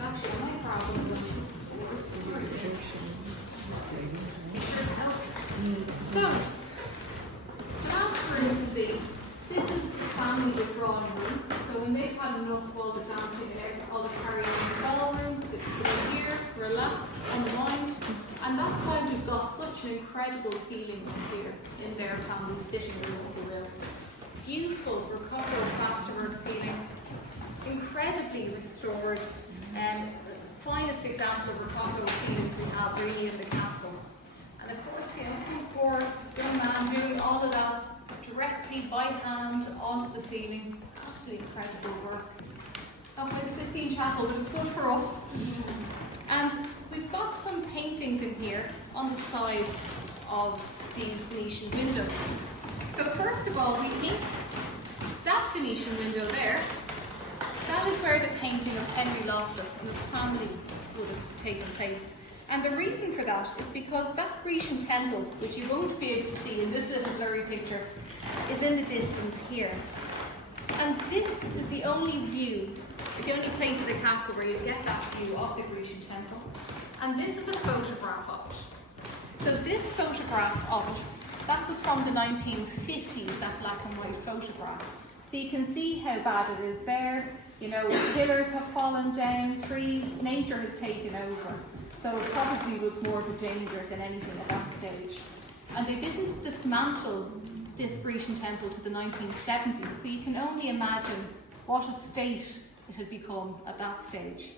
actually my problem. So, the last room to see, this is the family withdrawing room. So when they've had enough of all the dancing and all the carrying in the ballroom, they can go here, relax, unwind. And that's why we've got such an incredible ceiling up here in their family sitting room, if you will. Beautiful Rococo plasterwork ceiling, incredibly restored, and finest example of Rococo ceilings we have really in the castle. And of course, you know, some poor young man doing all of that directly by hand onto the ceiling. Absolutely incredible work. Not like the Sistine Chapel, but it's good for us. And we've got some paintings in here on the sides of these Venetian windows. So first of all, we think that Venetian window there, that is where the painting of Henry Loftus and his family would have taken place. And the reason for that is because that Grecian temple, which you won't be able to see in this little blurry picture, is in the distance here. And this is the only view, the only place in the castle where you get that view of the Grecian temple. And this is a photograph of it. So this photograph of it, that was from the 1950s, that black and white photograph. So you can see how bad it is there. You know, pillars have fallen down, trees, nature has taken over. So it probably was more of a danger than anything at that stage. And they didn't dismantle this Grecian temple to the 1970s, so you can only imagine what a state it had become at that stage,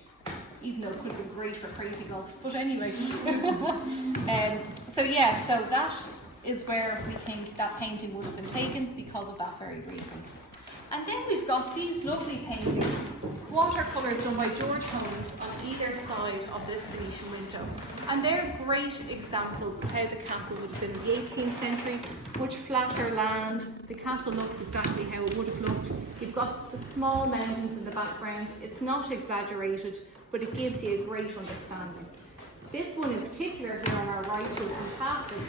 even though it could have been great for crazy golf. But anyway, so that is where we think that painting would have been taken because of that very reason. And then we've got these lovely paintings, watercolours done by George Holmes on either side of this Venetian window. And they're great examples of how the castle would have been in the 18th century, much flatter land. The castle looks exactly how it would have looked. You've got the small mountains in the background. It's not exaggerated, but it gives you a great understanding. This one in particular here on our right is fantastic.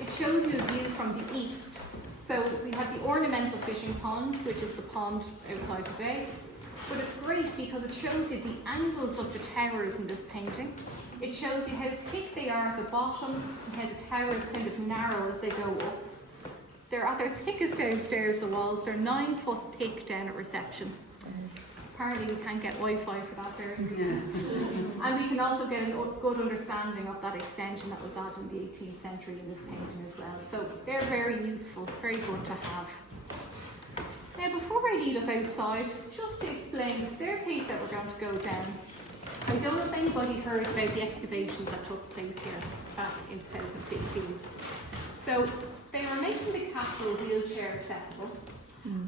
It shows you a view from the east. So we have the ornamental fishing pond, which is the pond outside today. But it's great because it shows you the angles of the towers in this painting. It shows you how thick they are at the bottom and how the towers kind of narrow as they go up. They're at their thickest downstairs, the walls. They're 9 foot thick down at reception. Apparently we can't get Wi-Fi for that there. And we can also get a good understanding of that extension that was added in the 18th century in this painting as well. So they're very useful, very good to have. Now before I lead us outside, just to explain the staircase that we're going to go down. I don't know if anybody heard about the excavations that took place here back in 2016. So they were making the castle wheelchair accessible.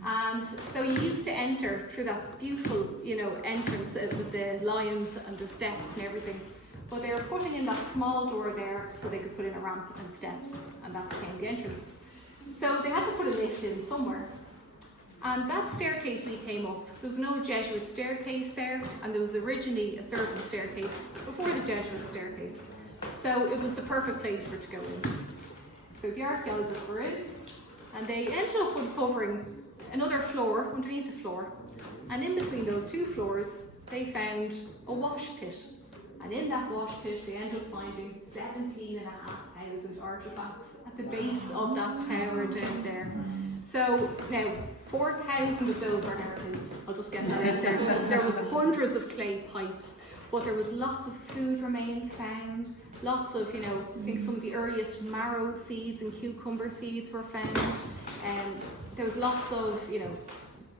And so you used to enter through that beautiful, entrance with the lions and the steps and everything. But they were putting in that small door there so they could put in a ramp and steps, and that became the entrance. So they had to put a lift in somewhere. And that staircase we came up, there was no Jesuit staircase there, and there was originally a servant staircase before the Jesuit staircase. So it was the perfect place for it to go in. So the archaeologists were in, and they ended up uncovering another floor underneath the floor, and in between those two floors they found a wash pit, and in that wash pit they ended up finding 17,500 artefacts at the base of that tower down there. So now 4,000 of those are hairpins. I'll just get that out there. There was hundreds of clay pipes, but there was lots of food remains found. Lots of, I think some of the earliest marrow seeds and cucumber seeds were found. There was lots of,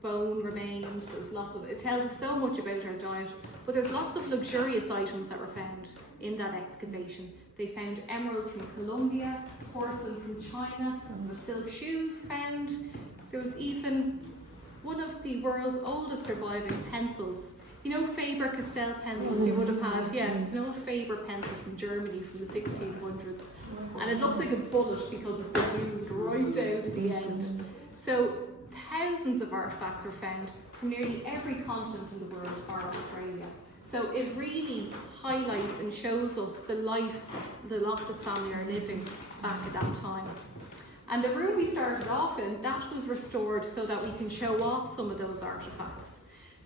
bone remains. There's lots of, it tells us so much about our diet. But there's lots of luxurious items that were found in that excavation. They found emeralds from Colombia, porcelain from China, the silk shoes found. There was even one of the world's oldest surviving pencils. Faber-Castell pencils you would have had, it's an old Faber pencil from Germany from the 1600s. And it looks like a bullet because it's been used right down to the end. So thousands of artefacts were found from nearly every continent in the world bar Australia. So it really highlights and shows us the life the Loftus family are living back at that time. And the room we started off in, that was restored so that we can show off some of those artefacts.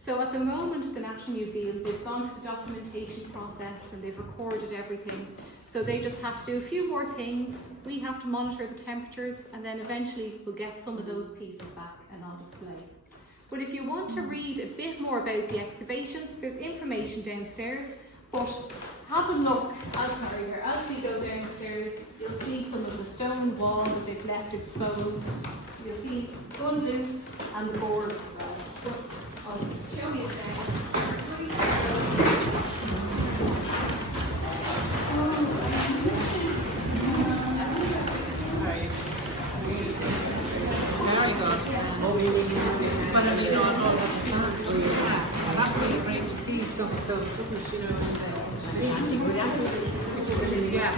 So at the moment, the National Museum, they've gone through the documentation process and they've recorded everything. So they just have to do a few more things. We have to monitor the temperatures, and then eventually we'll get some of those pieces back and on display. But if you want to read a bit more about the excavations, there's information downstairs. But have a look as we go downstairs. You'll see some of the stone wall that they've left exposed. You'll see gun loop and the board as well. But I'll show you But I mean, on all the stars. Yeah, that's really great to see some of those, you know, yeah.